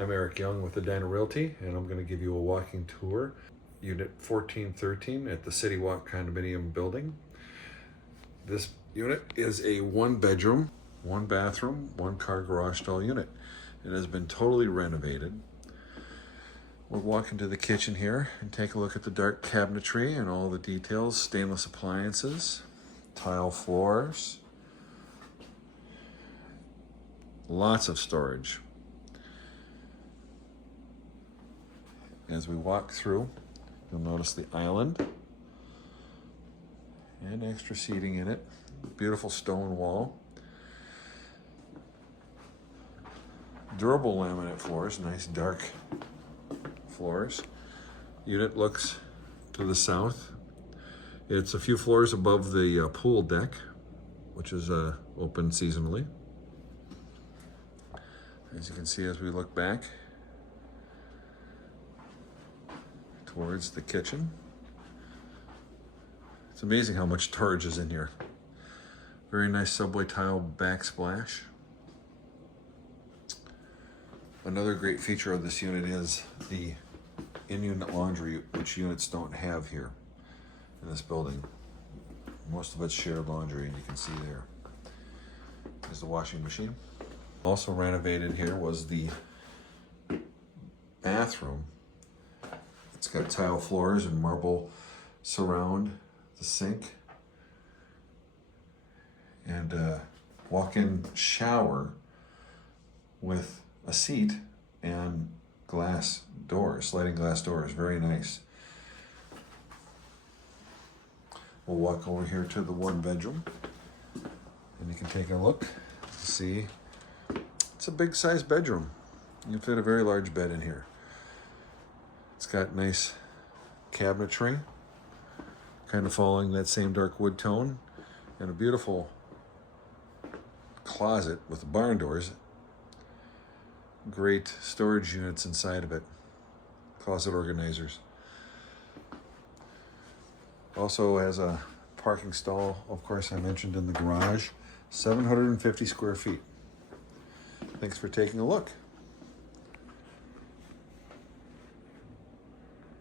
I'm Eric Young with Edina Realty, and I'm going to give you a walking tour. Unit 1413 at the City Walk condominium building. This unit is a 1-bedroom, 1-bathroom, 1-car garage stall unit. It has been totally renovated. We'll walk into the kitchen here and take a look at the dark cabinetry and all the details, stainless appliances, tile floors, lots of storage. As we walk through, you'll notice the island and extra seating in it. Beautiful stone wall. Durable laminate floors, nice dark floors. Unit looks to the south. It's a few floors above the pool deck, which is open seasonally. As you can see as we look back towards the kitchen. It's amazing how much storage is in here. Very nice subway tile backsplash. Another great feature of this unit is the in-unit laundry, which units don't have here in this building. Most of it's shared laundry, and you can see there is the washing machine. Also renovated here was the bathroom. It's got tile floors and marble surround the sink, and a walk-in shower with a seat and glass doors, sliding glass doors. Very nice. We'll walk over here to the 1-bedroom, and you can take a look to see. It's a big size bedroom. You can fit a very large bed in here. It's got nice cabinetry, kind of following that same dark wood tone, and a beautiful closet with barn doors. Great storage units inside of it, closet organizers. Also has a parking stall, of course, I mentioned in the garage, 750 square feet. Thanks for taking a look.